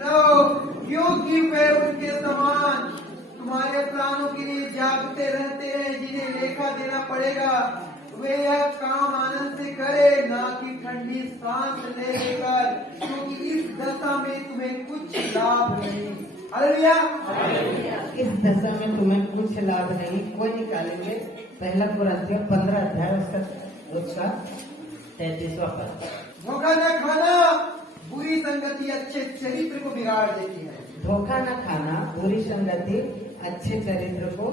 लो योगी वे उनके समान तुम्हारे प्राणों के लिए जागते रहते हैं, जिन्हें लेखा देना पड़ेगा। वे यह काम आनंद से करे, ना कि ठंडी सांस ले लेकर, क्योंकि इस दशा में तुम्हें कुछ लाभ नहीं। हालेलुया। इस दशा में तुम्हें कुछ लाभ नहीं। कोई निकालेंगे पहला कुरिन्थियों 15 अध्याय उसका 33वां पद। धोखा न खाना बुरी संगति अच्छे चरित्र को बिगाड़ देती है। धोखा न खाना बुरी संगति अच्छे चरित्र को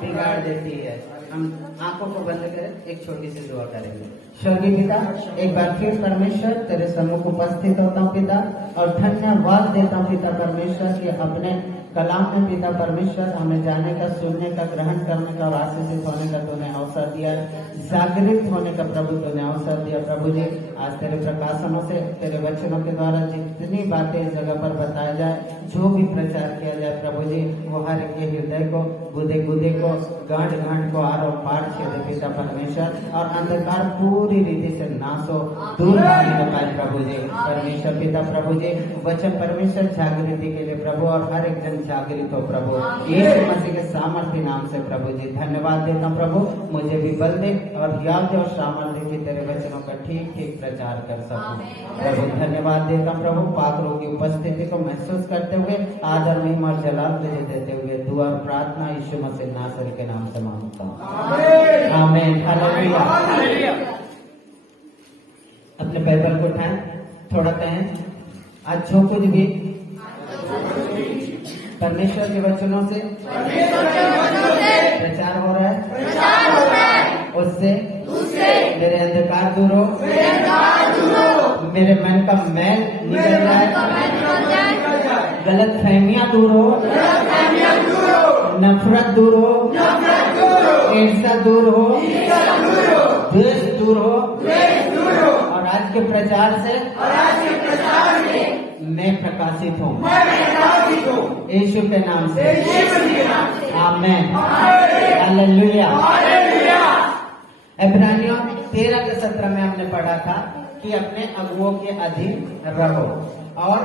बिगाड़ देती है। हम आंखों को बंद करें, एक छोटी सी दुआ करेंगे। स्वर्गीय पिता, एक बार फिर परमेश्वर तेरे सम्मुख उपस्थित होता हूँ पिता, और धन्यवाद देता हूँ पिता परमेश्वर कि अपने कलाम में पिता परमेश्वर हमें जाने का, सुनने का, ग्रहण करने का और आशीषित होने का तूने अवसर दिया, जागृत होने का प्रभु तूने अवसर दिया। प्रभु जी, आज तेरे प्रकाशनों से, तेरे वचनों के द्वारा जितनी बातें इस जगह पर बताया जाए, जो भी प्रचार किया जाए प्रभु जी, वो हर एक के हृदय को, गुदे गुदे को, गांठ गांठ को आरो पार छेदे पिता परमेश्वर, और अंधकार पूरी रीति से नाश हो, दूर भागने को पाए प्रभु जी परमेश्वर। पिता प्रभु जी, वचन परमेश्वर जागृति के लिए प्रभु, और हर एक जन जागृत हो प्रभु, यीशु मसीह के सामर्थ्य नाम से प्रभु जी। धन्यवाद देता हूँ प्रभु, मुझे भी बल दे और याद और सामर्थ्य की तेरे वचनों का ठीक ठीक प्रचार कर सकूं प्रभु। धन्यवाद देता हूँ प्रभु, पात्रों की उपस्थिति को महसूस करते हुए, आदर महिमा और जलाल तुझे देते हुए दुआ और प्रार्थना यीशु मसीह नासरी के नाम से मांगता हूँ, आमीन। हालेलुया। अपने बाइबल को उठाएं, थोड़ा कहें, आज जो कुछ भी परमेश्वर के वचनों से प्रचार हो रहा है, उससे मेरे अंधकार दूर हो, मेरे मन का मैल निकल जाए, गलत फहमियाँ दूर हो, नफरत दूर हो, ईर्ष्या दूर हो, द्वेष दूर हो, और आज के प्रचार से मैं प्रकाशित हूँ यीशु के नाम से, आमीन। हालेलुया। इब्रानियों 13:17 में हमने पढ़ा था कि अपने अगुओं के अधीन रहो, और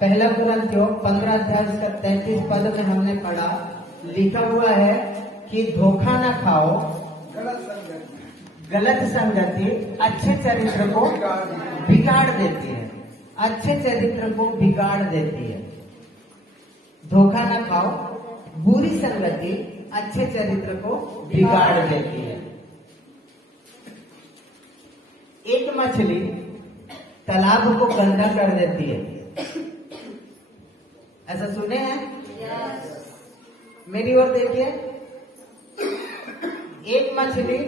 पहला कुरिन्थियों 15 अध्याय का 33 पद में हमने पढ़ा, लिखा हुआ है कि धोखा न खाओ, गलत संगति अच्छे चरित्र को बिगाड़ देती है, अच्छे चरित्र को बिगाड़ देती है। धोखा न खाओ, बुरी संगति अच्छे चरित्र को बिगाड़ देती है। एक मछली तालाब को गंदा कर देती है, ऐसा सुने हैं? मेरी ओर देखिए, एक मछली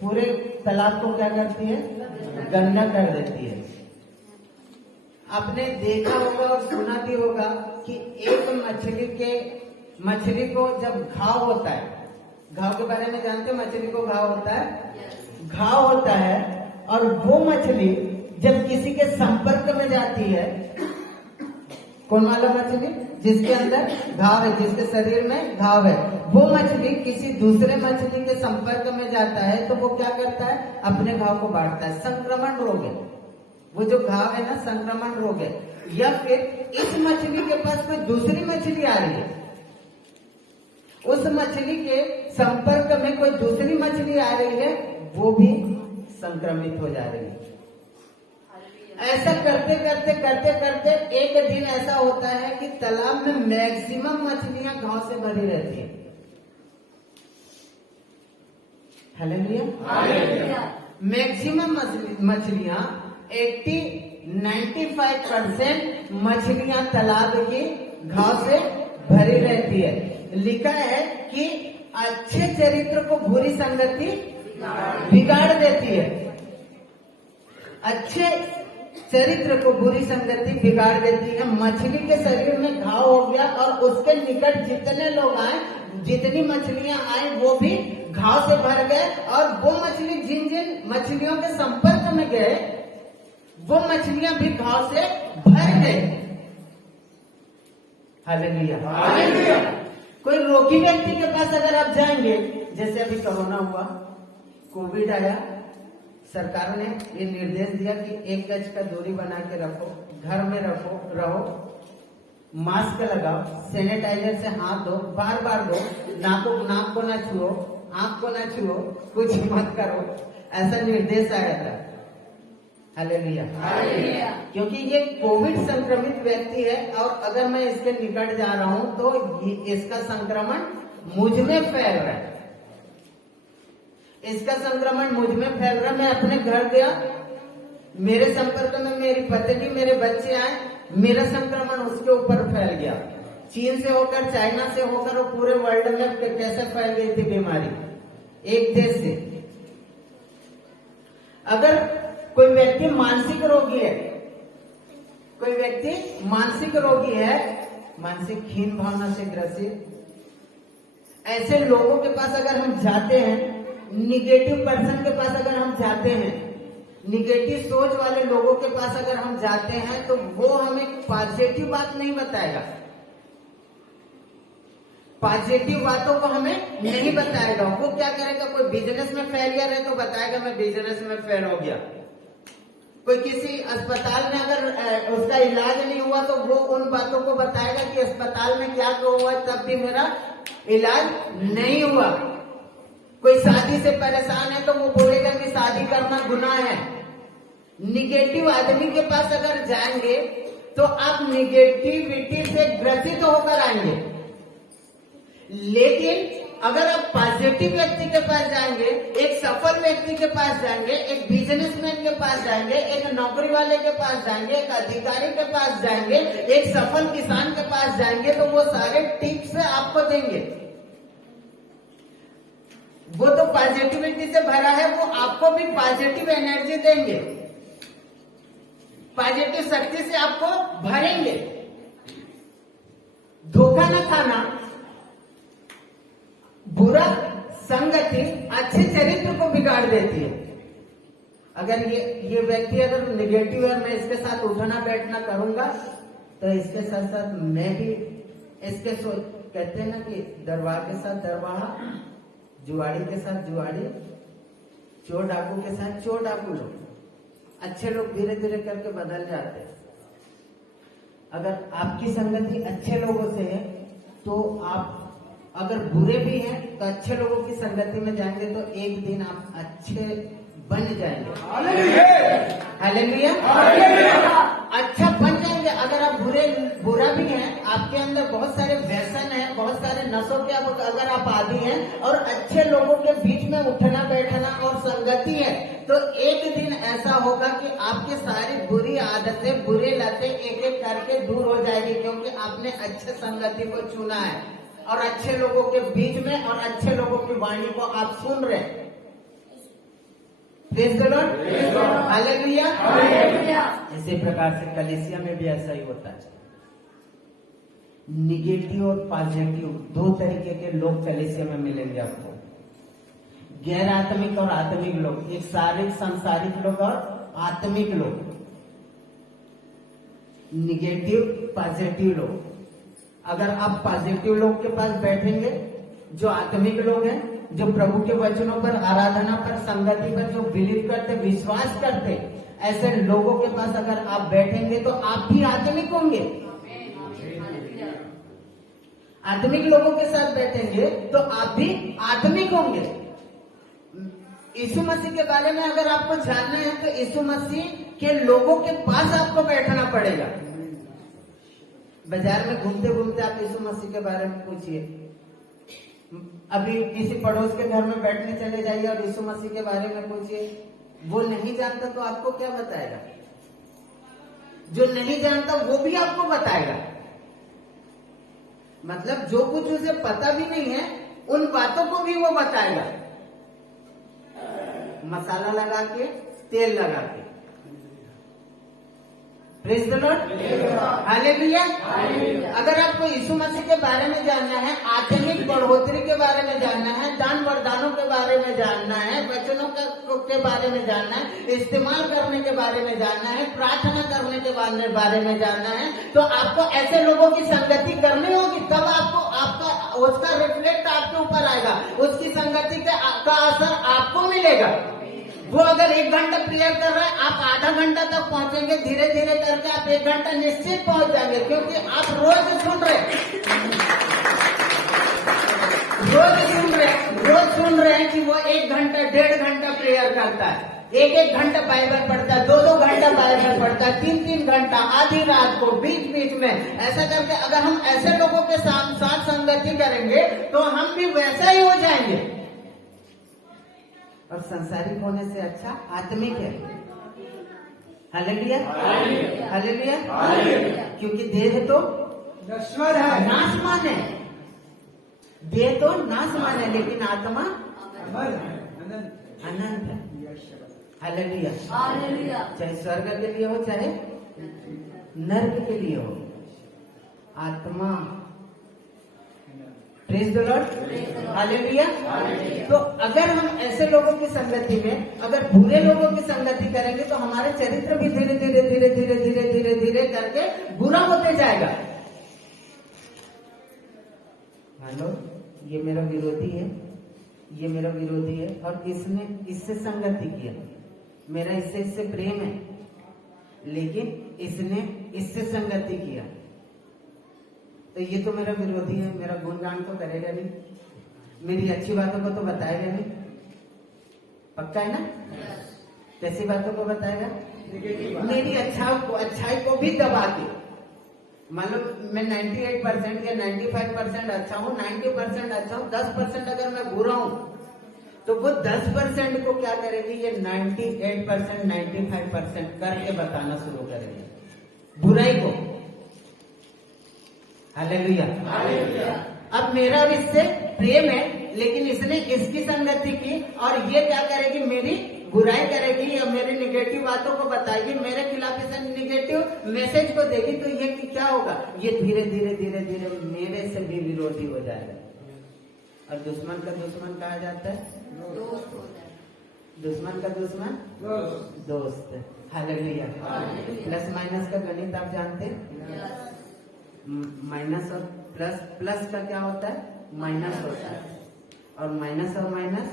पूरे तालाब को क्या करती है? गंदा कर देती है। आपने देखा होगा और सुना भी होगा कि एक मछली को जब घाव होता है, घाव के बारे में जानते हैं? मछली को घाव होता है, घाव होता है, और वो मछली जब किसी के संपर्क में जाती है, कौन वाला मछली? जिसके अंदर घाव है, जिसके शरीर में घाव है, वो मछली किसी दूसरे मछली के संपर्क में जाता है तो वो क्या करता है? अपने घाव को बांटता है। संक्रमण रोग है वो, जो घाव है ना, संक्रमण रोग है। या फिर इस मछली के पास कोई दूसरी मछली आ रही है, उस मछली के संपर्क में कोई दूसरी मछली आ रही है, वो भी संक्रमित हो जा रही है। ऐसा करते करते करते करते एक दिन ऐसा होता है कि तालाब में मैक्सिमम मछलियां घाव से भरी रहती है। हालेलुया। मैक्सिमम मछलियां 95% मछलियां तालाब की घाव से भरी रहती है। लिखा है कि अच्छे चरित्र को बुरी संगति बिगाड़ देती है। अच्छे चरित्र को बुरी संगति बिगाड़ देती है। मछली के शरीर में घाव हो गया और उसके निकट जितने लोग आए, जितनी मछलियां आए, वो भी घाव से भर गए, और वो मछली जिन जिन मछलियों के संपर्क में गए, वो मछलियां भी घाव से भर गए। हालेलुया। कोई रोगी व्यक्ति के पास अगर आप जाएंगे, जैसे अभी कोरोना हुआ, कोविड आया, सरकार ने ये निर्देश दिया कि 1 गज का दूरी बना के रखो, घर में रहो, मास्क लगाओ, सैनिटाइजर से हाथ धो, बार बार धो, नाक को ना छुओ, आंख को ना छुओ, कुछ मत करो, ऐसा निर्देश आया था। हालेलुया। क्योंकि ये कोविड संक्रमित व्यक्ति है और अगर मैं इसके निकट जा रहा हूं तो इसका संक्रमण मुझ में फैल रहा है, इसका संक्रमण मुझ में फैल रहा है। मैं अपने घर गया, मेरे संपर्क में मेरी पत्नी, मेरे बच्चे आए, मेरा संक्रमण उसके ऊपर फैल गया। चीन से होकर, चाइना से होकर और पूरे वर्ल्ड में कैसे फैल गई थी बीमारी, एक देश से। अगर कोई व्यक्ति मानसिक रोगी है, कोई व्यक्ति मानसिक रोगी है, मानसिक हीन भावना से ग्रसित, ऐसे लोगों के पास अगर हम जाते हैं, निगेटिव पर्सन के पास अगर हम जाते हैं, निगेटिव सोच वाले लोगों के पास अगर हम जाते हैं तो वो हमें पॉजिटिव बात नहीं बताएगा, पॉजिटिव बातों को हमें नहीं बताएगा। वो क्या करेगा, कोई बिजनेस में फेलियर है तो बताएगा मैं बिजनेस में फेल हो गया। कोई किसी अस्पताल में अगर उसका इलाज नहीं हुआ तो वो उन बातों को बताएगा कि अस्पताल में क्या हुआ तब भी मेरा इलाज नहीं हुआ। कोई शादी से परेशान है तो वो बोलेगा कि शादी करना गुनाह है। निगेटिव आदमी के पास अगर जाएंगे तो आप निगेटिविटी से ग्रसित होकर आएंगे, लेकिन अगर आप पॉजिटिव व्यक्ति के पास जाएंगे, एक सफल व्यक्ति के पास जाएंगे, एक बिजनेसमैन के पास जाएंगे, एक नौकरी वाले के पास जाएंगे, एक अधिकारी के पास जाएंगे, एक सफल किसान के पास जाएंगे तो वो सारे टिप्स आपको देंगे। वो तो पॉजिटिविटी से भरा है, वो आपको भी पॉजिटिव एनर्जी देंगे, पॉजिटिव शक्ति से आपको भरेंगे। धोखा न खाना, बुरा संगति अच्छे चरित्र को बिगाड़ देती है। अगर ये व्यक्ति अगर निगेटिव है, मैं इसके साथ उठना बैठना करूंगा तो इसके साथ साथ मैं भी इसके कहते हैं ना कि दरबार के साथ दरबार, जुआड़ी के साथ जुआड़ी, चोर डाकू के साथ चोर डाकू। लोग अच्छे लोग धीरे धीरे करके बदल जाते हैं। अगर आपकी संगति अच्छे लोगों से है तो आप अगर बुरे भी हैं तो अच्छे लोगों की संगति में जाएंगे तो एक दिन आप अच्छे बन जाएंगे। हालेलुया। अच्छा बन जाएंगे। अगर आप बुरा भी हैं, आपके अंदर बहुत सारे व्यसन हैं, बहुत सारे नशों के अगर आप आदी हैं और अच्छे लोगों के बीच में उठना बैठना और संगति है तो एक दिन ऐसा होगा कि आपकी सारी बुरी आदतें, बुरी लतें एक एक करके दूर हो जाएगी, क्योंकि आपने अच्छे संगति को चुना है और अच्छे लोगों के बीच में और अच्छे लोगों की वाणी को आप सुन रहे हैं। Praise the Lord. हालेलुया। इसी प्रकार से कलीसिया में भी ऐसा ही होता है। निगेटिव और पॉजिटिव दो तरीके के लोग कलीसिया में मिलेंगे आपको। गैर आत्मिक और आत्मिक लोग, एक शारीरिक सांसारिक लोग और आत्मिक लोग। निगेटिव पॉजिटिव लोग। अगर आप पॉजिटिव लोग के पास बैठेंगे, जो आत्मिक लोग हैं, जो प्रभु के वचनों पर, आराधना पर, संगति पर जो बिलीव करते, विश्वास करते, ऐसे लोगों के पास अगर आप बैठेंगे तो आप भी आत्मिक होंगे। आत्मिक लोगों के साथ बैठेंगे तो आप भी आत्मिक होंगे। यीशु मसीह के बारे में अगर आपको जानना है तो यीशु मसीह के लोगों के पास आपको बैठना पड़ेगा। बाजार में घूमते घूमते आप यीशु मसीह के बारे में पूछिए। अभी किसी पड़ोस के घर में बैठने चले जाइए और यीशु मसीह के बारे में पूछिए, वो नहीं जानता तो आपको क्या बताएगा? जो नहीं जानता वो भी आपको बताएगा। मतलब जो कुछ उसे पता भी नहीं है उन बातों को भी वो बताएगा। मसाला लगा के, तेल लगा के। Praise the Lord. हालेलुया। अगर आपको यीशु मसीह के बारे में जानना है, आत्मिक बढ़ोतरी के बारे में जानना है, दान वरदानों के बारे में जानना है, वचनों के बारे में जानना है, इस्तेमाल करने के बारे में जानना है, प्रार्थना करने के बारे में जानना है, तो आपको ऐसे लोगों की संगति करनी होगी। तब आपको आपका उसका रिफ्लेक्ट आपके ऊपर आएगा, उसकी संगति का असर आपको मिलेगा। वो अगर 1 घंटा प्रेयर कर रहा है, आप आधा घंटा तक पहुंचेंगे, धीरे धीरे करके आप 1 घंटा निश्चित पहुंच जाएंगे, क्योंकि आप रोज सुन रहे हैं कि वो 1 घंटा 1.5 घंटा प्रेयर करता है, 1 घंटा बाइबल पढ़ता है, 2 घंटा बाइबल पढ़ता है, 3 घंटा, आधी रात को, बीच बीच में। ऐसा करके अगर हम ऐसे लोगों के साथ संगति करेंगे तो हम भी वैसा ही हो जाएंगे। और संसारिक होने से अच्छा आत्मिक है। Hallelujah, hallelujah. क्योंकि देह तो नश्वर है, नाशमान है, देह तो नाशमान है, लेकिन आत्मा अमर है, अनंत। अनंत है। हालेलुया, चाहे स्वर्ग के लिए हो चाहे नर्क के लिए हो, आत्मा। Praise the Lord, hallelujah. तो अगर हम ऐसे लोगों की संगति में, अगर बुरे लोगों की संगति करेंगे तो हमारे चरित्र भी धीरे धीरे धीरे धीरे धीरे धीरे धीरे करके बुरा होते जाएगा। मान लो ये मेरा विरोधी है, ये मेरा विरोधी है, और इसने इससे संगति किया, मेरा इससे प्रेम है, लेकिन इसने इससे संगति किया, तो ये तो मेरा विरोधी है, मेरा गुणगान तो करेगा नहीं, मेरी अच्छी बातों को तो बताएगा नहीं। पक्का है ना? कैसी बातों को बताएगा? मेरी अच्छाई को भी दबा के। मान लो मैं 98% या 95% अच्छा हूँ, 90% अच्छा हूँ, 10% अगर मैं बुरा हूँ, तो वो 10% को क्या करेगी, ये 98%, 95% करके बताना शुरू करेगी बुराई को। हालेलुया। अब मेरा इससे प्रेम है, लेकिन इसने इसकी संगति की, और ये क्या करेगी, मेरी बुराई करेगी या मेरी निगेटिव बातों को बताएगी, मेरे खिलाफ इसे निगेटिव मैसेज को देगी, तो ये क्या होगा, ये धीरे धीरे धीरे धीरे मेरे से भी विरोधी हो जाएगा। और दुश्मन का दुश्मन कहा जाता है दुश्मन का दुश्मन दोस्त। हालेलुया। प्लस माइनस का गणित आप जानते हैं? माइनस और प्लस, प्लस का क्या होता है, माइनस होता है, और माइनस और माइनस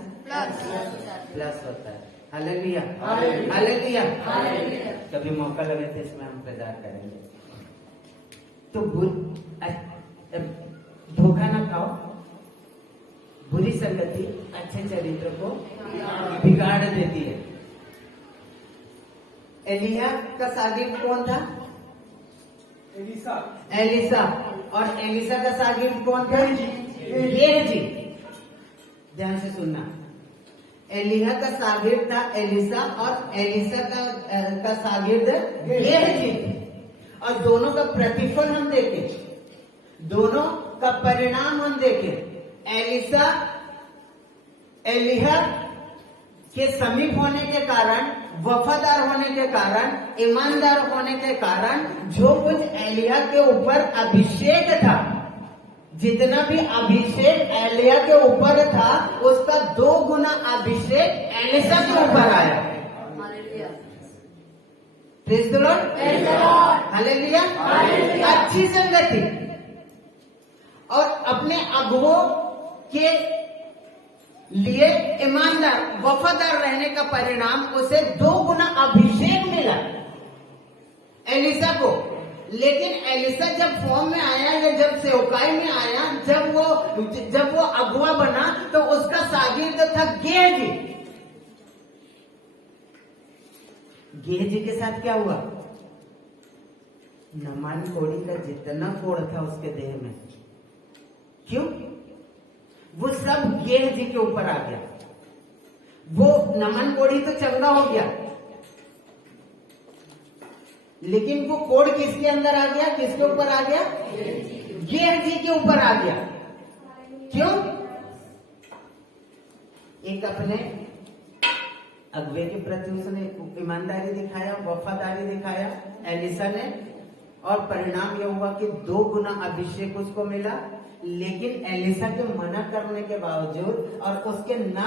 प्लस होता है। Hallelujah, hallelujah. कभी मौका लगे तो इसमें हम प्रचार करेंगे। तो धोखा ना खाओ, बुरी संगति अच्छे चरित्र को बिगाड़ देती है। एलिया का शागिर्द कौन था? एलिसा। और एलिसा का शागिर्द कौन था? गेहजी। ध्यान से सुनना, एलिया का शागिर्द था एलिसा, और एलिसा का शागिर्द गेहजी। और दोनों का प्रतिफल हम देखें, दोनों का परिणाम हम देखें। एलिया के समीप होने के कारण, वफादार होने के कारण, ईमानदार होने के कारण, जो कुछ एलिया के ऊपर अभिषेक था, जितना भी अभिषेक एलिया के ऊपर था, उसका 2 गुना अभिषेक एलिसा के ऊपर आया। Praise the Lord, hallelujah. अच्छी संगति और अपने अगुओं के लिए ईमानदार, वफादार रहने का परिणाम उसे 2 गुना अभिषेक मिला एलिसा को। लेकिन एलिसा जब फॉर्म में आया या जब सेवकाई में आया, जब वो अगुआ बना, तो उसका शागिर्द था गेहजी। गेहजी के साथ क्या हुआ? नमान कोड़ी का जितना कोड़ था उसके देह में, क्यों? वो सब गेहजी के ऊपर आ गया। वो नमन कोड़ी तो चंगा हो गया, लेकिन वो कोड़ किसके अंदर आ गया? किसके ऊपर आ गया? गेहजी के ऊपर आ गया। क्यों? एक अपने अगुवे के प्रति उसने ईमानदारी दिखाया, वफादारी दिखाया एलिसा ने, और परिणाम यह हुआ कि 2 गुना अभिषेक उसको मिला। लेकिन एलिसा के मना करने के बावजूद और उसके न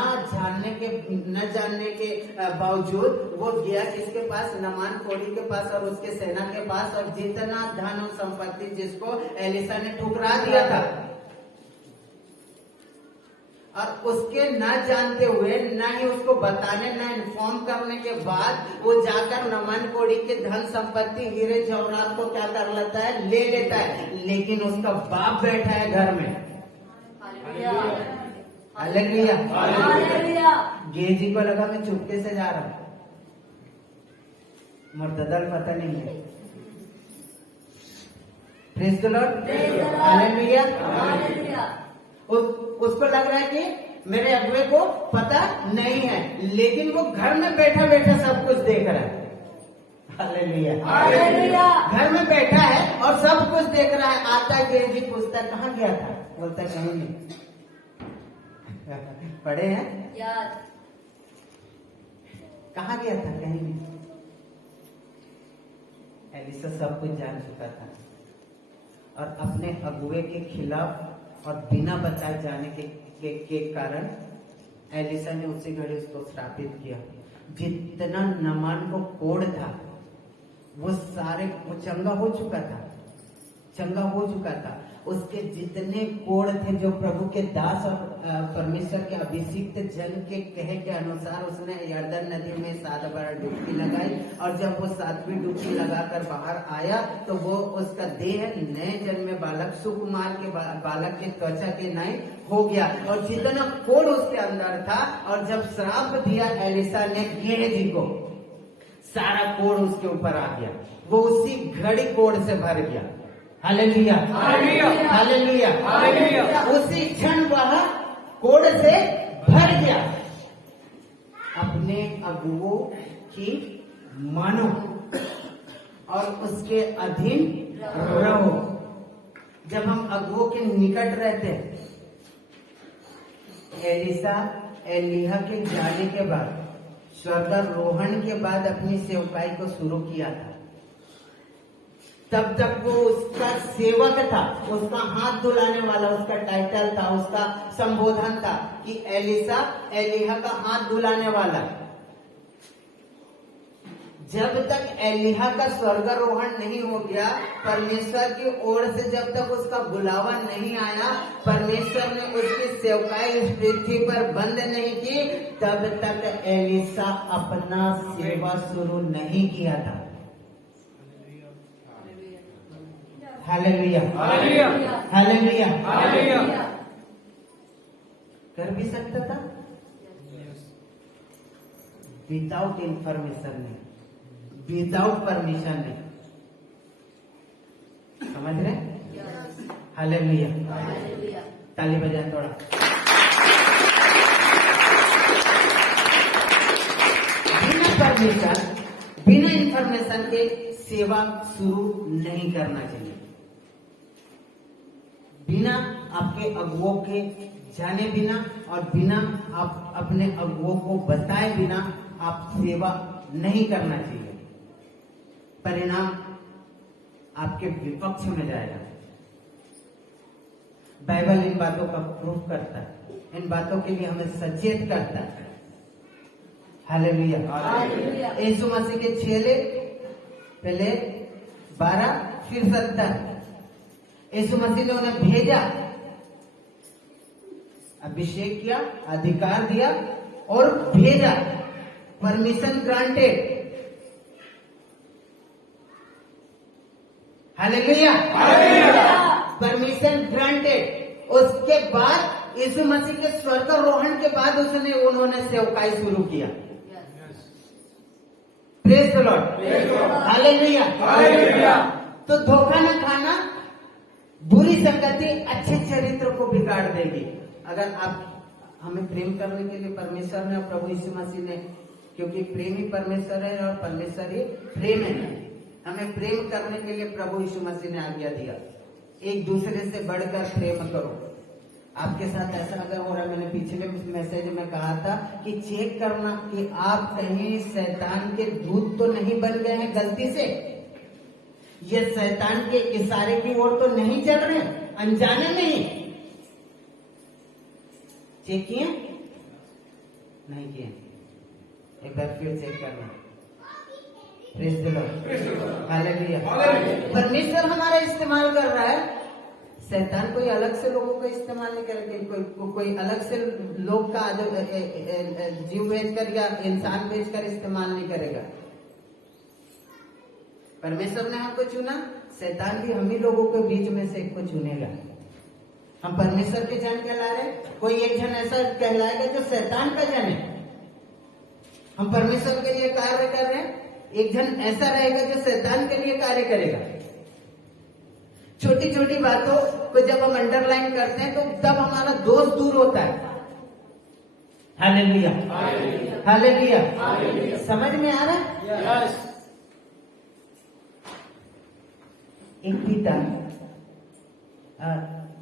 जानने के बावजूद वो गया किसके पास? नमान कोड़ी के पास और उसके सेना के पास, और जितना धन और संपत्ति जिसको एलिसा ने ठुकरा दिया था, और उसके न जानते हुए, न ही उसको बताने, न इन्फॉर्म करने के बाद वो जाकर नमन कोड़ी के धन संपत्ति हीरे जवाहरात को क्या कर लेता है, ले लेता है। लेकिन उसका बाप बैठा है घर में। हालेलुया। गेजी को लगा मैं चुपके से जा रहा हूं, मुर्तदल पता नहीं है। Praise the Lord, hallelujah. उसको लग रहा है कि मेरे अगुए को पता नहीं है, लेकिन वो घर में बैठा बैठा सब कुछ देख रहा है। हालेलुया। घर में बैठा है और सब कुछ देख रहा है। आता है गेजी, पूछता कहाँ गया था, बोलता कहीं नहीं। पढ़े हैं, कहाँ गया था, कहीं नहीं। एलिसा सब कुछ जान चुका था और अपने अगुए के खिलाफ और बिना बताए जाने के कारण एलिसा ने उसी घड़ी उसको श्रापित किया। जितना नमान को कोड़ था वो सारे, वो चंगा हो चुका था। उसके जितने कोड़ थे, जो प्रभु के दास और परमेश्वर के अभिषिक्त जन के कहे के अनुसार उसने यर्दन नदी में 7 बार डुबकी लगाई। और जब वो 7वीं डुबकी लगाकर बाहर आया तो वो उसका देह नए जन्मे बालक, सुकुमार के बालक के त्वचा के नाई हो गया। और जितना कोड़ उसके अंदर था, और जब श्राप दिया एलिसा ने गेहजी को, सारा कोड़ उसके ऊपर आ गया। वो उसी घड़ी कोड़ से भर गया। Hallelujah, hallelujah. उसी क्षण वह कोड़ से भर गया। अपने अगुओं की मानो और उसके अधीन रहो। जब हम अगुओं के निकट रहते हैं, एलिसा एलीहा के जाने के बाद, स्वर्गारोहण के बाद अपनी सेवकाई को शुरू किया था। तब तक वो उसका सेवक था, उसका हाथ धुलाने वाला उसका टाइटल था, उसका संबोधन था कि एलिसा एलीहा का हाथ धुलाने वाला। जब तक एलीहा का स्वर्गारोहण नहीं हो गया, परमेश्वर की ओर से जब तक उसका बुलावा नहीं आया, परमेश्वर ने उसकी सेवकाई इस पृथ्वी पर बंद नहीं की, तब तक एलिसा अपना सेवा शुरू नहीं किया था। Hallelujah, hallelujah. कर भी सकता था विदाउट इंफॉर्मेशन नहीं, विदाउट परमिशन नहीं। समझ रहे? हालेलुया। ताली बजाएं थोड़ा। बिना परमिशन, बिना इंफॉर्मेशन के सेवा शुरू नहीं करना चाहिए। बिना आपके अगुओं के जाने बिना और बिना आप अपने अगुओं को बताए बिना आप सेवा नहीं करना चाहिए। परिणाम आपके विपक्ष में जाएगा। बाइबल इन बातों का प्रूफ करता है, इन बातों के लिए हमें सचेत करता है। हालेलुया। यीशु मसीह के चेले पहले 12 फिर 70। यीशु मसीह ने उन्हें भेजा, अभिषेक किया, अधिकार दिया और भेजा। Permission granted. Hallelujah, permission granted. उसके बाद यीशु मसीह के स्वर्गारोहण के बाद उन्होंने सेवकाई शुरू किया। Praise the Lord, hallelujah. तो धोखा न खाना, बुरी संगति अच्छे चरित्र को बिगाड़ देगी। अगर आप हमें प्रेम करने के लिए परमेश्वर ने और प्रभु यीशु मसीह ने, क्योंकि प्रेम ही परमेश्वर है और परमेश्वर ही प्रेम है, हमें प्रेम करने के लिए प्रभु यीशु मसीह ने आज्ञा दिया, एक दूसरे से बढ़कर प्रेम करो। आपके साथ ऐसा अगर हो रहा है, मैंने पिछले मैसेज में कहा था कि चेक करना कि आप कहीं शैतान के दूत तो नहीं बन गए हैं गलती से, ये शैतान के इशारे की ओर तो नहीं चल रहे, अनजाने में ही। चेक किए? नहीं किए? एक बार फिर चेक करना। Praise the Lord, hallelujah. परमेश्वर हमारा इस्तेमाल कर रहा है शैतान कोई अलग से लोगों का इस्तेमाल नहीं करेगा, कोई अलग से लोग का जीव बेचकर या इंसान बेचकर इस्तेमाल नहीं करेगा। परमेश्वर ने हमको चुना, शैतान भी हम ही लोगों के बीच में से एक को चुनेगा। हम परमेश्वर के जन कहला रहे, कोई एक जन ऐसा कहलाएगा जो शैतान का जन है। हम परमेश्वर के लिए कार्य कर रहे हैं, एक जन ऐसा रहेगा जो शैतान के लिए कार्य करेगा। छोटी छोटी बातों को जब हम अंडरलाइन करते हैं तो तब हमारा दोष दूर होता है। Hallelujah, hallelujah. समझ में आ रहा है? यस। एक पिता,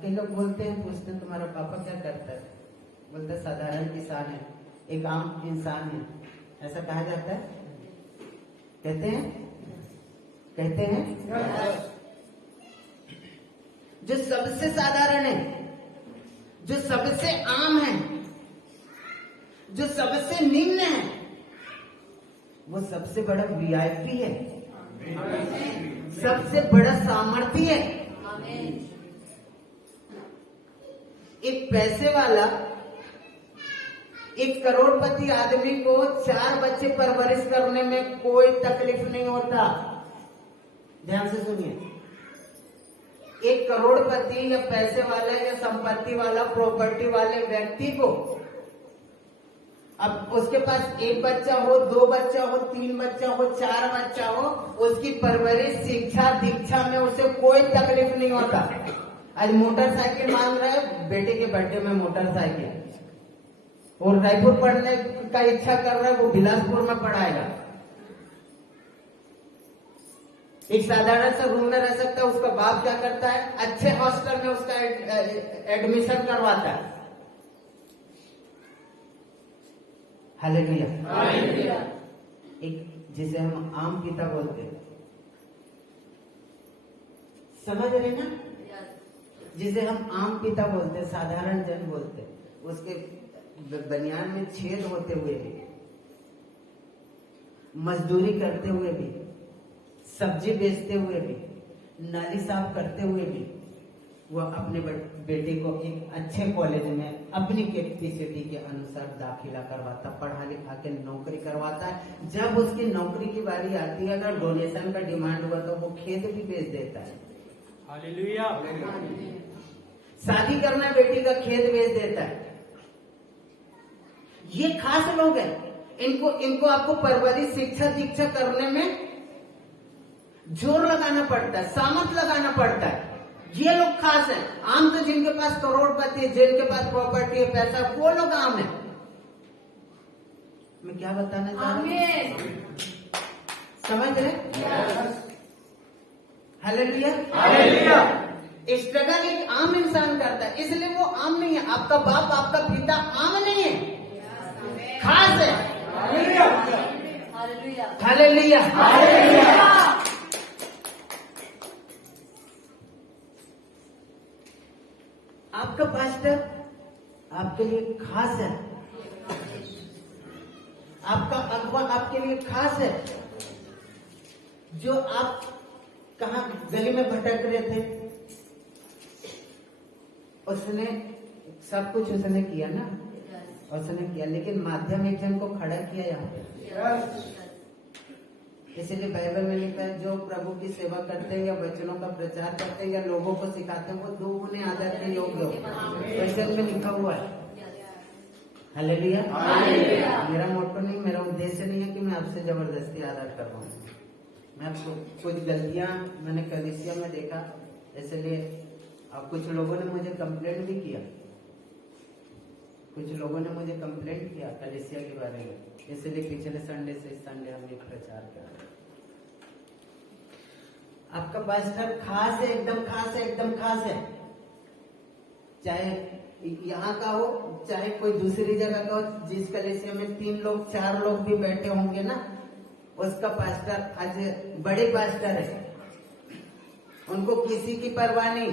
कई लोग बोलते हैं, पूछते हैं तुम्हारा पापा क्या करता है? बोलते हैं साधारण किसान है, एक आम इंसान है, ऐसा कहा जाता है? कहते हैं यस। जो सबसे साधारण है, जो सबसे आम है, जो सबसे निम्न है, वो सबसे बड़ा वीआईपी है, सबसे बड़ा सामर्थ्य है। एक पैसे वाला, एक करोड़पति आदमी को 4 बच्चे परवरिश करने में कोई तकलीफ नहीं होता। ध्यान से सुनिए, एक करोड़पति या पैसे वाला या संपत्ति वाला, प्रॉपर्टी वाले व्यक्ति को अब उसके पास 1 बच्चा हो, 2 बच्चा हो, 3 बच्चा हो, 4 बच्चा हो, उसकी परवरिश, शिक्षा, दीक्षा में उसे कोई तकलीफ नहीं होता। आज मोटरसाइकिल मांग रहा है, बेटे के बर्थडे में मोटरसाइकिल, और रायपुर पढ़ने का इच्छा कर रहा है, वो बिलासपुर में पढ़ाएगा। एक साधारण सा रूम में रह सकता है, उसका बाप क्या करता है, अच्छे हॉस्टल में उसका एडमिशन करवाता है। हालेलुया। एक जिसे हम आम पिता बोलते हैं, समझ रहे ना? जिसे हम आम पिता बोलते हैं, साधारण जन बोलते हैं, उसके बनियान में छेद होते हुए भी, मजदूरी करते हुए भी, सब्जी बेचते हुए भी, नाली साफ करते हुए भी, वह अपने बेटे को एक अच्छे कॉलेज में अपनी कैपेसिटी के अनुसार दाखिला करवाता, पढ़ा लिखा के नौकरी करवाता है। जब उसकी नौकरी की बारी आती है, अगर डोनेशन का डिमांड हुआ तो वो खेत भी बेच देता है। हालेलुया। शादी करना बेटी का खेत बेच देता है। ये खास लोग हैं, इनको आपको परवरिश, शिक्षा, दीक्षा करने में जोर लगाना पड़ता है, सामर्थ लगाना पड़ता है। ये लोग खास हैं। आम तो जिनके पास करोड़पति है, जिनके पास प्रॉपर्टी है, पैसा, वो लोग आम है। मैं क्या बताना चाह रहा हूं, समझ रहे? हालेलुया। स्ट्रगल एक आम इंसान करता है, इसलिए वो आम नहीं है। आपका बाप, आपका पिता आम नहीं है, खास है। हालेलुया। आपका पास्टर आपके लिए खास है, आपका अगुवा आपके लिए खास है। जो आप कहां गली में भटक रहे थे, उसने सब कुछ उसने किया ना, उसने किया, लेकिन माध्यम एक जन को खड़ा किया यहाँ पे। इसलिए बाइबल में लिखा है, जो प्रभु की सेवा करते हैं या वचनों का प्रचार करते हैं या लोगों को सिखाते हैं, वो 2 गुने आदर के योग्य हो। वचन में लिखा हुआ है। हालेलुया। मेरा मोटो नहीं, मेरा उद्देश्य नहीं है कि मैं आपसे जबरदस्ती आदर कर रहा हूँ। मैं आपको कुछ गलतियां मैंने कलीसिया में देखा, इसलिए अब कुछ लोगों ने मुझे कंप्लेंट भी किया, कलीसिया के बारे में, इसलिए पिछले संडे से इस संडे हम एक प्रचार कर रहे हैं। आपका पास्टर खास है, एकदम खास है। चाहे यहाँ का हो, चाहे कोई दूसरी जगह का हो। जिस कलीसिया में 3 लोग 4 लोग भी बैठे होंगे ना, उसका पास्टर आज बड़े पास्टर है। उनको किसी की परवाह नहीं,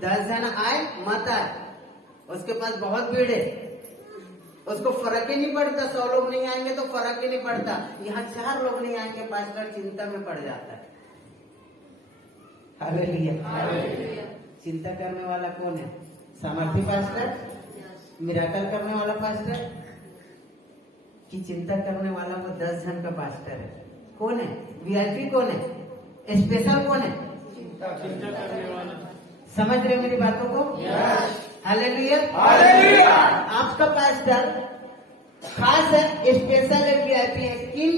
10 जन आए मत आए, उसके पास बहुत भीड़ है, उसको फर्क ही नहीं पड़ता। 100 लोग नहीं आएंगे तो फर्क ही नहीं पड़ता। यहाँ 4 लोग नहीं आएंगे, पास्टर चिंता में पड़ जाता है। हालेलुया। चिंता करने वाला कौन है? सामर्थी पास्टर, मिराकल करने वाला पास्टर, कि चिंता करने वाला वो 10 जन का पास्टर है? कौन है? वीआईपी कौन है? स्पेशल कौन है? समझ रहे मेरी बातों को? हालेलुया। आपका पास्टर खास है, स्पेशल है, वीआईपी है। किन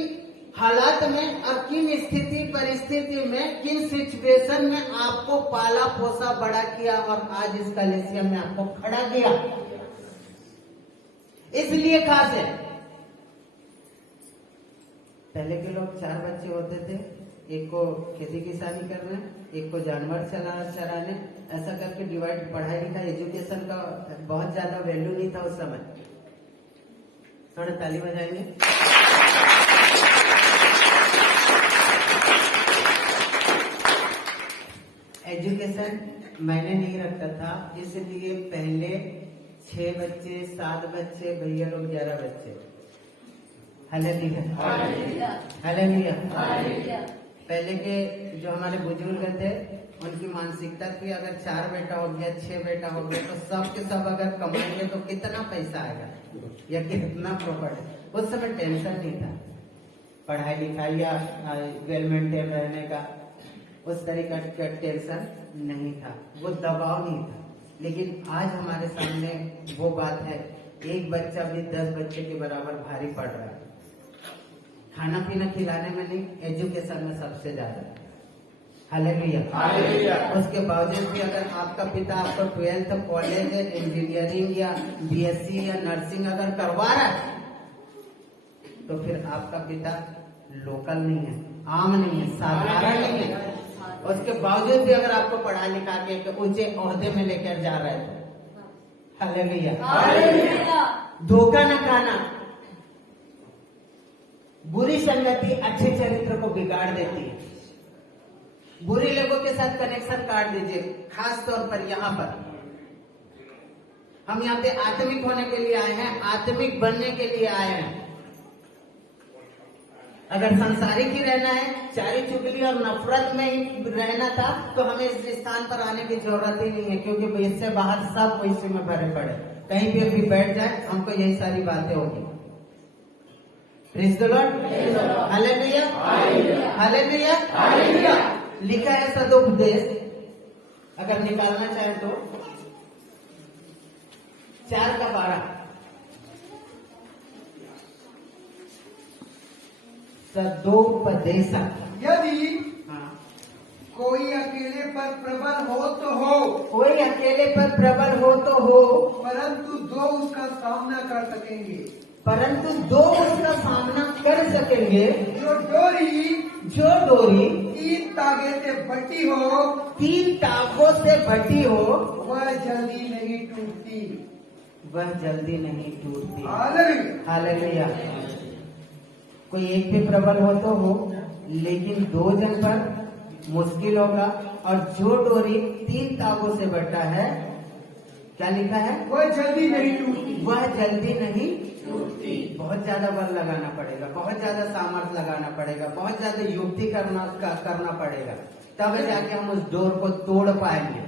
हालात में और किन स्थिति परिस्थिति में, किन सिचुएशन में आपको पाला पोसा बड़ा किया और आज इस कलीसिया में आपको खड़ा किया, इसलिए खास है। पहले के लोग 4 बच्चे होते थे, एक को खेती किसानी करना, एक को जानवर चराने, ऐसा करके डिवाइड। पढ़ाई लिखाई एजुकेशन का बहुत ज्यादा वैल्यू नहीं था उस समय। थोड़ा ताली बजाएंगे। एजुकेशन मैंने नहीं रखता था, इसलिए पहले 6 बच्चे, 7 बच्चे, भैया लोग 11 बच्चे। Hallelujah, hallelujah. पहले के जो हमारे बुजुर्ग थे, उनकी मानसिकता थी अगर 4 बेटा हो गया, 6 बेटा हो गया, तो सब के सब अगर कमाएंगे तो कितना पैसा आएगा या कितना प्रॉपर्टी। उस समय टेंशन नहीं था पढ़ाई लिखाई या वेल मेंटेन रहने का, उस तरीका का टेंशन नहीं था, वो दबाव नहीं था। लेकिन आज हमारे सामने वो बात है, एक बच्चा भी 10 बच्चे के बराबर भारी पड़ रहा है। खाना पीना खिलाने में नहीं, एजुकेशन में सबसे ज्यादा। हालेलुया। उसके बावजूद भी अगर आपका पिता आपको 12th कॉलेज, इंजीनियरिंग या बीएससी या नर्सिंग अगर करवा रहा है, तो फिर आपका पिता लोकल नहीं है, आम नहीं है, साधारण नहीं है। उसके बावजूद भी अगर आपको पढ़ा लिखा के एक ऊंचे ओहदे में लेकर जा रहा है, हालेलुया। धोखा न खाना। बुरी संगति अच्छे चरित्र को बिगाड़ देती है। बुरे लोगों के साथ कनेक्शन काट दीजिए। खास तौर पर यहाँ पर हम यहाँ पे आत्मिक होने के लिए आए हैं, आत्मिक बनने के लिए आए हैं। अगर संसारिक ही रहना है, चारी चुगली और नफरत में ही रहना था, तो हमें इस स्थान पर आने की जरूरत ही नहीं है, क्योंकि इससे बाहर सब वैसे में भरे पड़े। कहीं पे भी बैठ जाए हमको यही सारी बातें होगी। Praise the Lord, hallelujah, hallelujah. लिखा है सदुपदेश, अगर निकालना चाहे तो 4:12 सदोपदेश। यदि हाँ, कोई अकेले पर प्रबल हो तो हो, कोई अकेले पर प्रबल हो तो हो, परंतु 2 उसका सामना कर सकेंगे। परंतु 2 उसका सामना कर सकेंगे। जो डोरी 3 तागे से बटी हो, 3 तागों से बटी हो, वह जल्दी नहीं टूटती। वह जल्दी नहीं टूटती। हालेलुया। हालेलुया। कोई एक भी प्रबल हो तो हो, लेकिन 2 जन पर मुश्किल होगा। और जो डोरी 3 तागों से बटा है, क्या लिखा है? वह जल्दी नहीं टूटती। वह जल्दी नहीं टूटती। बहुत ज्यादा बल लगाना पड़ेगा, बहुत ज्यादा सामर्थ्य लगाना पड़ेगा, बहुत ज्यादा युक्ति करना पड़ेगा, तब जाके हम उस डोर को तोड़ पाएंगे।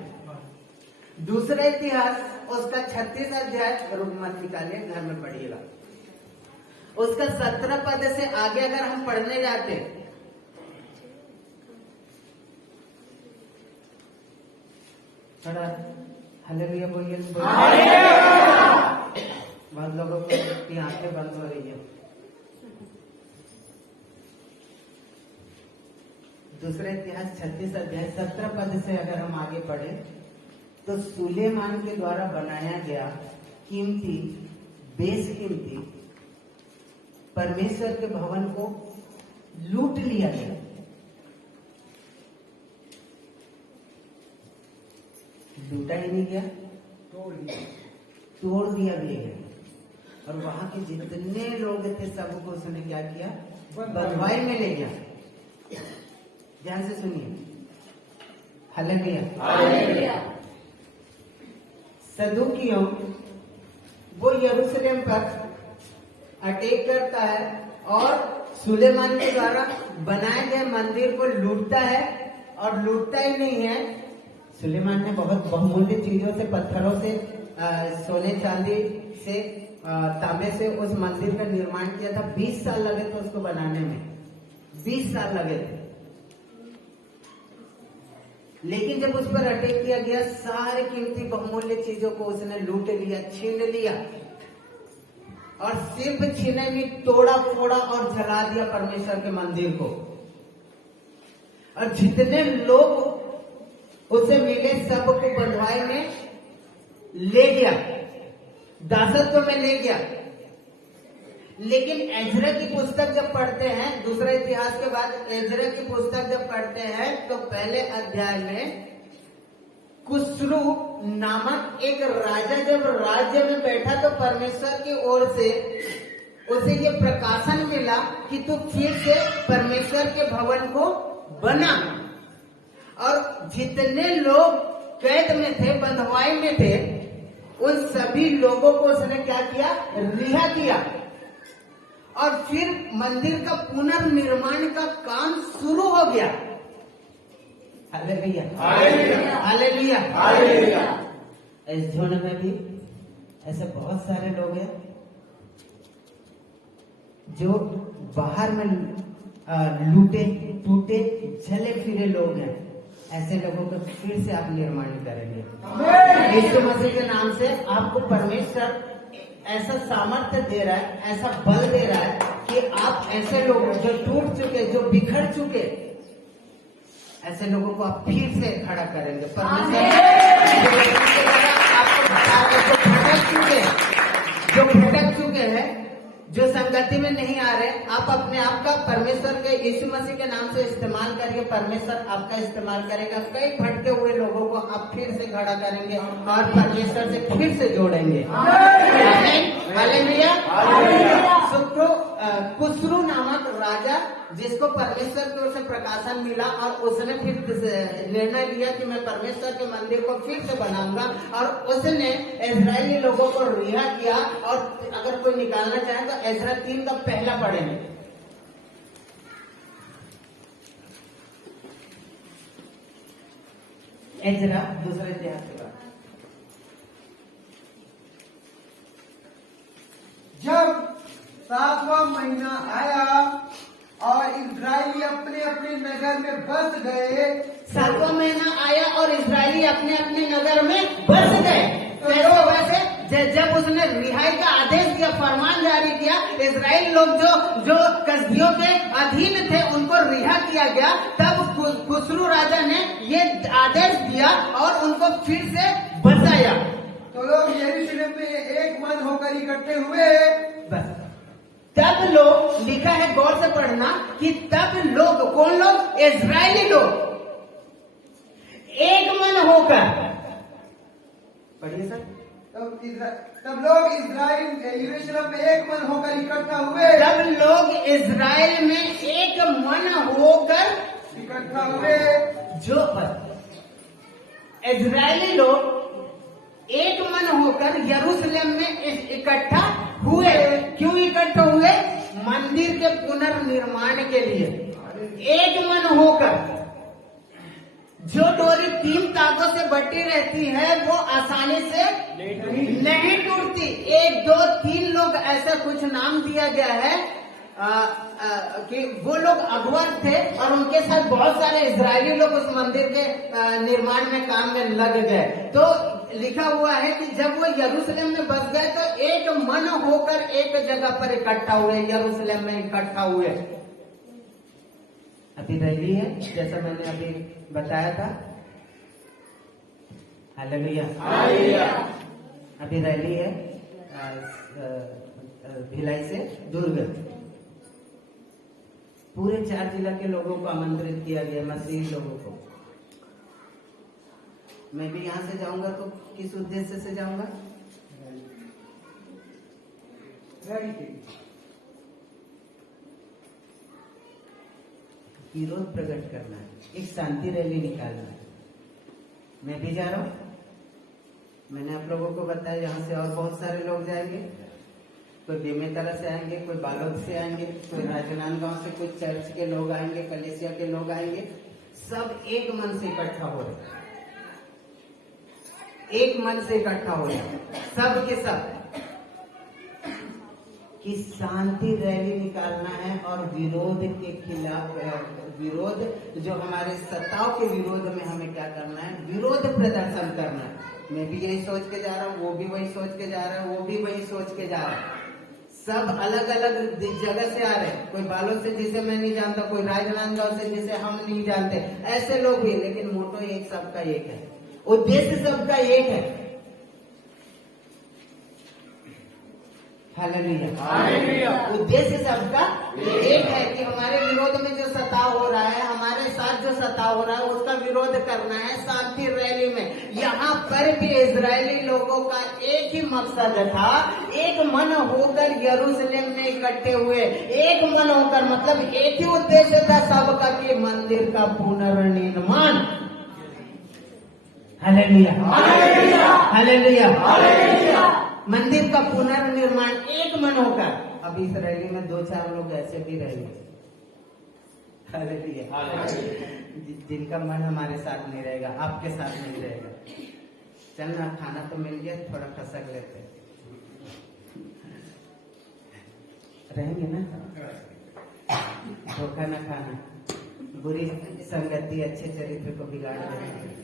दूसरा इतिहास उसका 36 अध्याय, मत निकालिए, घर में पढ़िएगा। उसका 17 पद से आगे अगर हम पढ़ने जाते, थोड़ा हालेलुया बोलिए। बहुत लोगों की आंखें बंद हो रही है। दूसरा इतिहास 36 अध्याय 17 पद से अगर हम आगे पढ़े, तो सुलेमान के द्वारा बनाया गया कीमती, बेशकीमती परमेश्वर के भवन को लूट लिया गया। लूटा ही नहीं गया, तोड़ दिया गया। और वहां के जितने लोग थे सबको उसने क्या किया? बंधुआई में ले गया। ध्यान से सुनिए। हालेलुया। सदूकियों वो यरूशलेम पर अटैक करता है और सुलेमान के द्वारा बनाए गए मंदिर को लूटता है। और लूटता ही नहीं है, सुलेमान ने बहुत बहुमूल्य चीजों से, पत्थरों से, सोने चांदी से, तांबे से उस मंदिर का निर्माण किया था। 20 साल लगे थे उसको बनाने में, 20 साल लगे थे। लेकिन जब उस पर अटैक किया गया, सारे कीमती बहुमूल्य चीजों को उसने लूट लिया, छीन लिया, और सिर्फ छीने में तोड़ा फोड़ा और जला दिया परमेश्वर के मंदिर को। और जितने लोग उसे मिले सबको बंधुआई में ले गया, दासत्व में ले गया। लेकिन एजरा की पुस्तक जब पढ़ते हैं, दूसरा इतिहास के बाद एजरा की पुस्तक जब पढ़ते हैं, तो पहले अध्याय में कुस्रू नामक एक राजा जब राज्य में बैठा, तो परमेश्वर की ओर से उसे ये प्रकाशन मिला कि तू फिर से परमेश्वर के भवन को बना। और जितने लोग कैद में थे, बंधुआई में थे, उन सभी लोगों को उसने क्या किया? रिहा किया। और फिर मंदिर का पुनर्निर्माण का काम शुरू हो गया। Hallelujah, hallelujah, hallelujah. इस झुंड में भी ऐसे बहुत सारे लोग हैं जो बाहर में लूटे, टूटे, जले फिरे लोग हैं। ऐसे लोगों का फिर से आप निर्माण करेंगे यीशु मसीह के नाम से। आपको परमेश्वर ऐसा सामर्थ्य दे रहा है, ऐसा बल दे रहा है कि आप ऐसे लोग जो टूट चुके, जो बिखर चुके, ऐसे लोगों को आप फिर से खड़ा करेंगे। परमेश्वर आपको बता रहे, जो भटक चुके हैं, जो संगति में नहीं आ रहे, आप अपने आप का परमेश्वर के यीशु मसीह के नाम से इस्तेमाल करिए। परमेश्वर आपका इस्तेमाल करेगा। कई भटके हुए लोगों को आप फिर से खड़ा करेंगे और परमेश्वर से फिर से जोड़ेंगे। हालेलुया। कुस्रू नामक राजा, जिसको परमेश्वर की ओर से प्रकाशन मिला, और उसने फिर निर्णय लिया कि मैं परमेश्वर के मंदिर को फिर से बनाऊंगा, और उसने इजरायली लोगों को रिहा किया। और अगर कोई निकालना चाहे तो एजरा 3 का पहला पढ़ेंगे। एजरा दूसरे इतिहास के बाद। जब 7वां महीना आया और इजरायली अपने अपने नगर में बस गए। 7वां महीना आया और इजरायली अपने अपने नगर में बस गए। कैसे? वैसे जब उसने रिहाई का आदेश दिया, फरमान जारी किया, इजराइल लोग जो कसदियों के अधीन थे, उनको रिहा किया गया। तब कुस्रू राजा ने ये आदेश दिया और उनको फिर से बसाया। तो लोग यरूशलेम में एक मन होकर इकट्ठे हुए। बस तब लोग, लिखा है गौर से पढ़ना, कि तब लोग, कौन लोग? इजरायली लोग एक मन होकर, पढ़िए सर। तब लोग इजराइल यरूशलेम में एक मन होकर इकट्ठा हुए। तब लोग इजराइल में एक मन होकर इकट्ठा हुए। जो इजरायली लोग एक मन होकर यरूशलेम में इकट्ठा हुए। क्यों इकट्ठा हुए? मंदिर के पुनर्निर्माण के लिए एक मन होकर। जो डोरी 3 तागों से बटी रहती है वो आसानी से नहीं टूटती। 1, 2, 3 लोग, ऐसा कुछ नाम दिया गया है कि वो लोग अगुवार थे और उनके साथ बहुत सारे इजरायली लोग उस मंदिर के निर्माण में काम में लग गए। तो लिखा हुआ है कि जब वो यरूशलेम में बस गए तो एक मन होकर एक जगह पर इकट्ठा हुए, यरूशलेम में इकट्ठा हुए। अभी रैली है, जैसा मैंने अभी बताया था। Hallelujah, hallelujah. अभी रैली है भिलाई से दुर्ग। पूरे 4 जिला के लोगों को आमंत्रित किया गया, मसीही लोगों को। मैं भी यहाँ से जाऊंगा तो किस उद्देश्य से जाऊंगा? विरोध प्रकट करना है, एक शांति रैली निकालना है। मैं भी जा रहा हूँ। मैंने आप लोगों को बताया यहाँ से और बहुत सारे लोग जाएंगे। कोई बेमेतरा से आएंगे, कोई बालोद से आएंगे, कोई राजनांदगांव से, कोई चर्च के लोग आएंगे, कलेसिया के लोग आएंगे। सब एक मन से इकट्ठा हो रहे। एक मन से इकट्ठा हो जाए, सब के सब, कि शांति रैली निकालना है और विरोध के खिलाफ, विरोध जो हमारे सत्ताओं के विरोध में हमें क्या करना है, विरोध प्रदर्शन करना है। मैं भी यही सोच के जा रहा हूँ, वो भी वही सोच के जा रहा है, वो भी वही सोच के जा रहा है। सब अलग अलग जगह से आ रहे हैं, कोई बालोद से जिसे मैं नहीं जानता, कोई राजनांदगांव से जिसे हम नहीं जानते, ऐसे लोग भी, लेकिन मोटो एक सबका एक है, उद्देश्य सबका एक है। हालेलुया। उद्देश्य सबका एक है कि हमारे विरोध में जो सताव हो रहा है, हमारे साथ जो सताव हो रहा है, उसका विरोध करना है शांति रैली में। यहाँ पर भी इजरायली लोगों का एक ही मकसद था, एक मन होकर यरूशलेम में इकट्ठे हुए, एक मन होकर, मतलब एक ही उद्देश्य था सबका, कि मंदिर का पुनर्निर्माण। Hallelujah, hallelujah. मंदिर का पुनर्निर्माण एक मन होकर। अब इस रैली में 2-4 लोग ऐसे भी रहेंगे, हालेलुया, जिनका मन हमारे साथ नहीं रहेगा, आपके साथ नहीं रहेगा। चल ना, खाना तो मिल गया, थोड़ा खसक लेते रहेंगे ना, धोखा ना खाना, बुरी संगति अच्छे चरित्र को बिगाड़ देगी।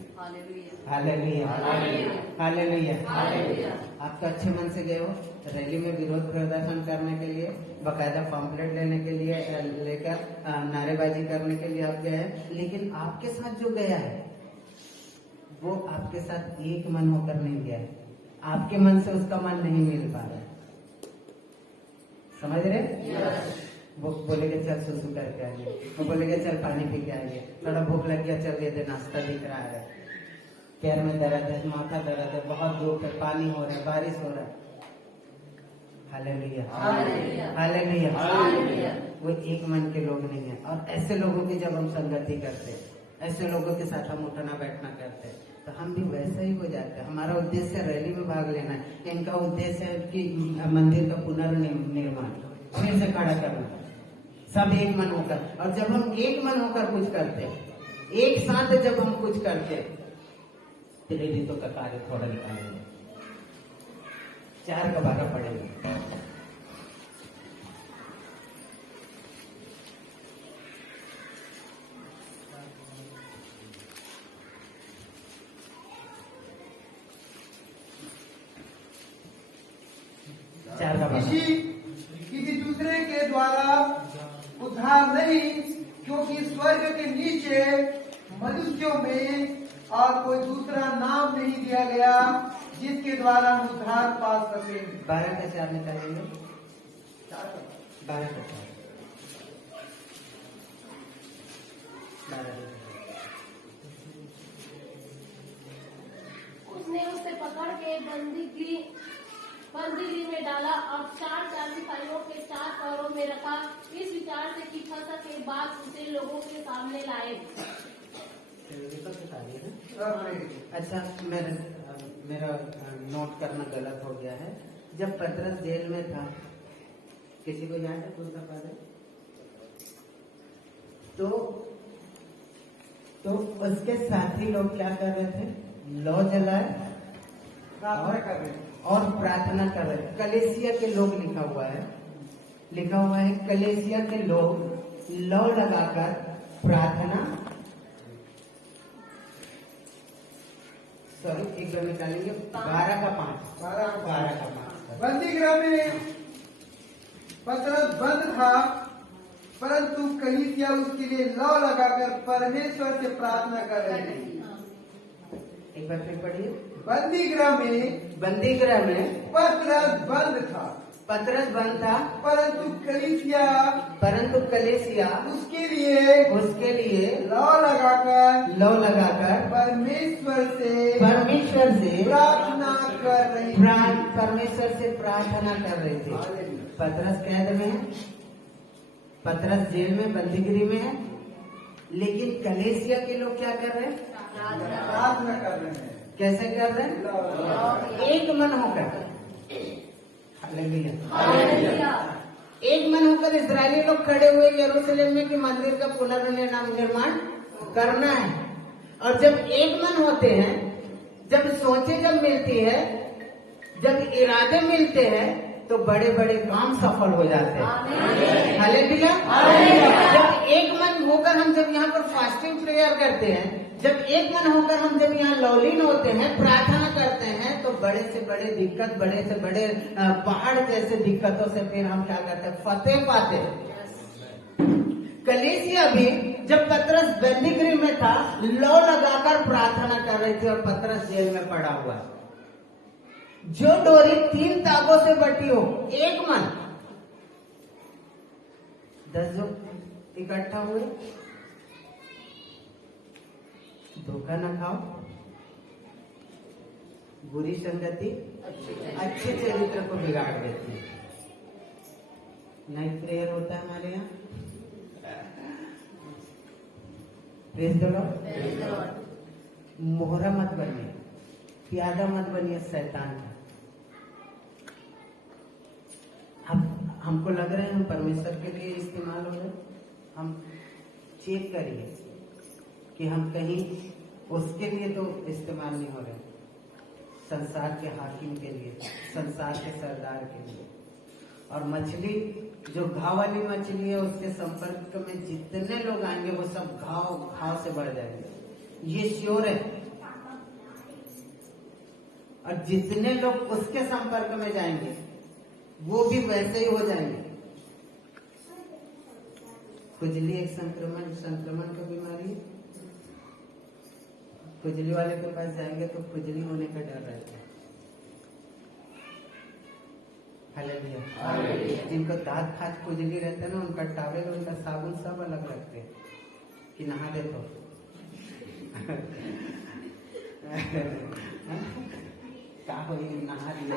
Hallelujah, hallelujah. आप तो अच्छे मन से गए हो रैली में विरोध प्रदर्शन करने के लिए, बकायदा पम्पलेट लेने के लिए, लेकर नारेबाजी करने के लिए आप गए हैं, लेकिन आपके साथ जो गया है वो आपके साथ एक मन होकर नहीं गया है, आपके मन से उसका मन नहीं मिल पा रहा है। समझ रहे? वो बोलेगे चल सुसु करके आइए, वो बोलेगे चल पानी पी के आइए, थोड़ा भूख लग गया चल दे दे नाश्ता दिख रहा है, पैर में दर्द है, माथा दर्द है, बहुत धूप है, पानी हो रहा है, बारिश हो रहा है। Hallelujah, hallelujah. वो एक मन के लोग नहीं है। और ऐसे लोगों की जब हम संगति करते हैं, ऐसे लोगों के साथ हम उठना बैठना करते हैं, तो हम भी वैसा ही हो जाते हैं। हमारा उद्देश्य रैली में भाग लेना है, इनका उद्देश्य है कि मंदिर का पुनर्निर्माण फिर से खड़ा करना, सब एक मन होकर। और जब हम एक मन होकर कुछ करते, एक साथ जब हम कुछ करते, प्रेरितों का कार्य थोड़ा निकालेंगे, 4 का 12 पड़ेगा। किसी दूसरे के द्वारा उद्धार नहीं, क्योंकि स्वर्ग के नीचे मनुष्यों में और कोई दूसरा नाम नहीं दिया गया जिसके द्वारा हम उद्धार पा सके। 12 का 4 निकालेंगे, 12 का 4। उसने उसे पकड़ के बंदीगृह में डाला और 4 सिपाहियों के 4 पैरों में रखा, इस विचार से कि फसह के बाद उसे लोगों के सामने लाए। अच्छा, मेरा नोट करना गलत हो गया है। जब पतरस जेल में था, किसी को याद है कौन सा पद है? तो उसके साथी लोग क्या कर रहे थे? लौ जलाए और प्रार्थना कर रहे। कलेसिया के लोग लिखा हुआ है कलेसिया के लोग लौ लगाकर प्रार्थना, सॉरी एक बार निकालेंगे, 12 का 5। बंदीगृह में पतरस बंद था, परंतु कलीसिया उसके लिए लौ लगाकर परमेश्वर से प्रार्थना कर रही थी। एक बार फिर पढ़िए। बंदीगृह में पतरस बंद था, परंतु कलीसिया उसके लिए लौ लगाकर परमेश्वर से प्रार्थना कर रही थी। पतरस कैद में है, पतरस जेल में बंदीगृह में है, लेकिन कलेसिया के लोग क्या कर रहे हैं? प्रार्थना कर रहे हैं। कैसे कर रहे हैं? एक मन होकर। हालेलुया। एक मन होकर इस्राएली लोग खड़े हुए यरूशलेम में कि मंदिर का पुनर्निर्माण करना है। और जब एक मन होते हैं जब सोचे जब मिलती है, जब इरादे मिलते हैं, तो बड़े बड़े काम सफल हो जाते हैं। हालेलुया। जब एक मन होकर हम जब यहाँ पर फास्टिंग प्रेयर करते हैं, जब एक मन होकर हम जब यहाँ लौलीन होते हैं, प्रार्थना करते हैं, तो बड़े से बड़े दिक्कत, बड़े से बड़े पहाड़ जैसे दिक्कतों से फिर हम क्या करते हैं, फतेह पाते हैं। कलीसिया भी जब पतरस बंदीगृह में था, लौ लगाकर प्रार्थना कर रही थी और पतरस जेल में पड़ा हुआ। जो डोरी 3 तागों से बटी हो, एक मन 10 जो इकट्ठा हुए, धोखा न खाओ, बुरी संगति अच्छे चरित्र को बिगाड़ देती है। नाइट प्रेयर होता है हमारे यहाँ, प्रेज द लॉर्ड। मोहरा मत बनिए, प्यादा मत बनिए शैतान का। हमको लग रहा है हम परमेश्वर के लिए इस्तेमाल हो रहे, हम चेक करिए कि हम कहीं उसके लिए तो इस्तेमाल नहीं हो रहे, संसार के हाकिम के लिए, संसार के सरदार के लिए। और मछली जो घाव वाली मछली है, उसके संपर्क में जितने लोग आएंगे वो सब घाव से बढ़ जाएंगे, ये श्योर है। और जितने लोग उसके संपर्क में जाएंगे वो भी वैसे ही हो जाएंगे। खुजली एक संक्रमण की बीमारी है। खुजली वाले के पास जाएंगे तो खुजली होने का डर रहता है। हालेलुया। जिनको दांत खाज खुजली रहता है ना, उनका टॉवेल, उनका साबुन सब अलग रखते हैं कि नहा दे तो क्या हो नहा लिया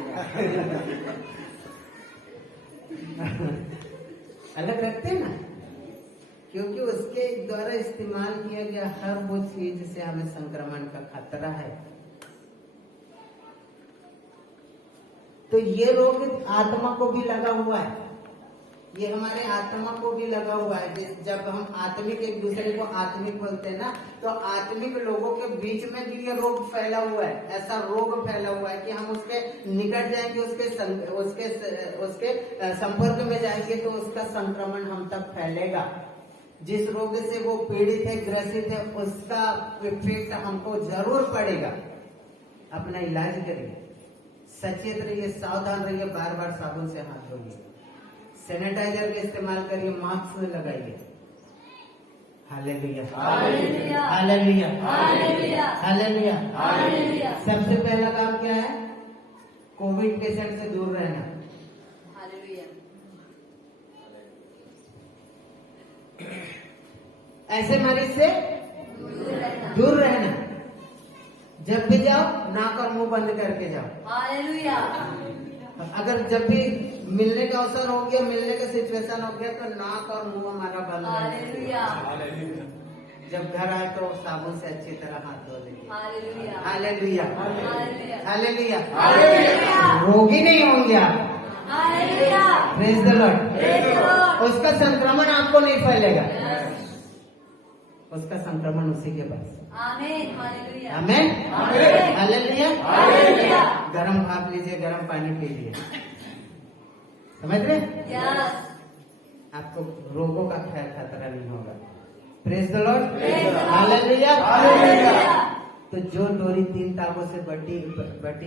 अलग रखते हैं ना, क्योंकि उसके द्वारा इस्तेमाल किया गया हर वो चीज से हमें संक्रमण का खतरा है। तो ये रोग आत्मा को भी लगा हुआ है, ये हमारे आत्मा को भी लगा हुआ है। जब हम आत्मिक एक दूसरे को आत्मिक बोलते हैं ना, तो आत्मिक लोगों के बीच में भी ये रोग फैला हुआ है। ऐसा रोग फैला हुआ है कि हम उसके निकट जाएंगे, उसके संपर्क में जाएंगे तो उसका संक्रमण हम तक फैलेगा। जिस रोग से वो पीड़ित है, ग्रसित है, उसका इफेक्ट हमको जरूर पड़ेगा। अपना इलाज करिए, सचेत रहिए, सावधान रहिए, बार बार साबुन से हाथ धोइए, सैनिटाइजर का इस्तेमाल करिए, मास्क लगाइए। Hallelujah, hallelujah, hallelujah, hallelujah, hallelujah. सबसे पहला काम क्या है? कोविड पेशेंट से दूर रहना। हालेलुया। ऐसे मरीज से दूर रहना। जब भी जाओ नाक और मुंह बंद करके जाओ। हालेलुया। अगर जब भी मिलने का अवसर हो गया, मिलने का सिचुएशन हो गया, तो नाक और मुंह हमारा बंद है। जब घर आए तो साबुन से अच्छी तरह हाथ धो लीजिए। Hallelujah, hallelujah, hallelujah. रोगी नहीं होंगे आप। Praise the Lord. उसका संक्रमण आपको नहीं फैलेगा, उसका संक्रमण उसी के पास। आमीन, आमीन, हालेलुया, हालेलुया। गरम भाप लीजिए, गरम पानी पीजिए, समझ रहे? आपको रोगों का खतरा नहीं होगा। Praise the Lord, hallelujah, hallelujah. तो जो डोरी 3 ताबों से बटी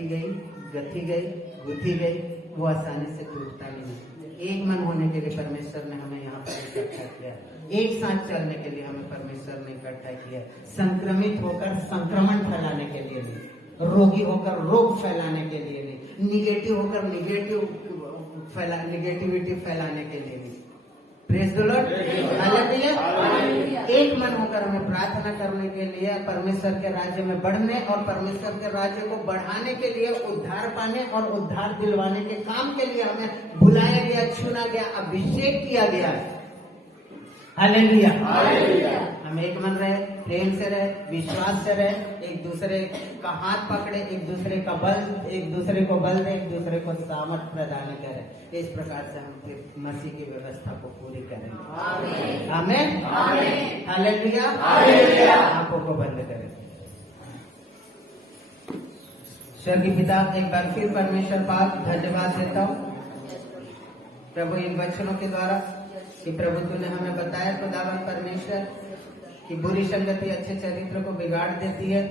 गई, गथी गई, गुथी गई, वो आसानी से टूटता नहीं। एक मन होने के लिए परमेश्वर ने हमें यहाँ पर इकट्ठा किया, एक साथ चलने के लिए हमें परमेश्वर ने इकट्ठा किया। संक्रमित होकर संक्रमण फैलाने के लिए नहीं, रोगी होकर रोग फैलाने के लिए नहीं, निगेटिव होकर निगेटिविटी फैलाने के लिए नहीं। Praise the Lord, hallelujah. एक मन होकर हमें प्रार्थना करने के लिए, परमेश्वर के राज्य में बढ़ने और परमेश्वर के राज्य को बढ़ाने के लिए, उद्धार पाने और उद्धार दिलवाने के काम के लिए हमें बुलाया गया, चुना गया, अभिषेक किया गया। Hallelujah, hallelujah. हम एक मन रहे, प्रेम से रहे, विश्वास से रहे, एक दूसरे का हाथ पकड़े, एक दूसरे का बल, एक दूसरे को बल दे, एक दूसरे को सामर्थ प्रदान करें। इस प्रकार से हम फिर मसीह की व्यवस्था को पूरी करेंगे। आमीन, आमीन, हालेलुया, हालेलुया। आंखों को बंद करें। स्वर्गीय पिता, एक बार फिर परमेश्वर पाक धन्यवाद देता हूँ प्रभु इन वचनों के द्वारा कि प्रभु तूने हमें बताया खुदावन परमेश्वर कि बुरी संगति अच्छे चरित्र को बिगाड़ देती है।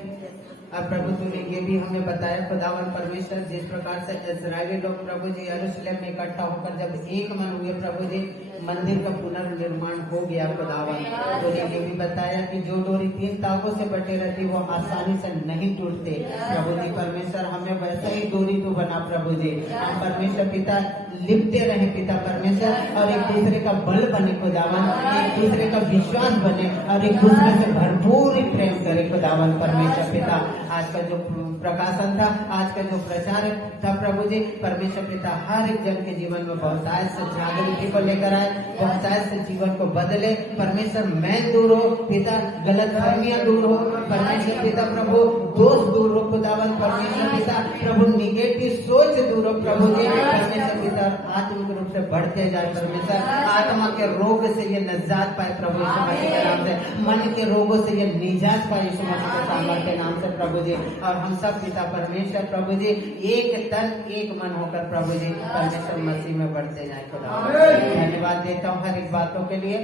अब प्रभु तूने ये भी हमें बताया खुदावन परमेश्वर जिस प्रकार से इस्राएली लोग प्रभु जी यरूशलेम में इकट्ठा होकर जब एक मन हुए प्रभु जी मंदिर का पुनर्निर्माण हो गया खुदावन। तूने ये भी बताया कि जो डोरी 3 तागों से बटे रहती वो आसानी से नहीं टूटते। प्रभु जी परमेश्वर हमें वैसा ही डोरी तू बना प्रभु जी। हम परमेश्वर पिता लिपटे रहे पिता परमेश्वर और एक दूसरे का बल बने खुदावन, एक दूसरे का विश्वास बने और एक दूसरे से भरपूर प्रेम करे खुदावन परमेश्वर पिता। आज का जो प्रकाशन था, आज का जो प्रचार था प्रभु जी परमेश्वर पिता हर एक जन के जीवन में बहुतायत से जागृति को लेकर आए, बहुतायत से जीवन को बदले। परमेश्वर मैल दूर हो पिता, गलत फहमियां दूर हो परमेश्वर पिता, प्रभु दोष दूर हो खुदावन परमेश्वर पिता, प्रभु निगेटिव सोच दूर हो प्रभु जी परमेश्वर पिता, आत्मिक रूप से बढ़ते जाए परमेश्वर। आत्मा के रोग से ये निजात पाए प्रभु यीशु मसीह के नाम से, मन के रोगों से ये निजात पाए यीशु मसीह के सामर्थ्य के नाम से प्रभु जी। और हम सब पिता परमेश्वर प्रभु जी एक तन एक मन होकर प्रभु जी परमेश्वर मसीह में बढ़ते जाए खुदा। धन्यवाद देता हूँ हर एक बातों के लिए।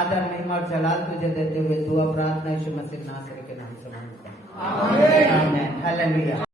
आदर महिमा और जलाल तुझे देते हुए दुआ प्रार्थना यीशु मसीह नासरी के नाम से मांगता हूँ। आमीन। हालेलुया।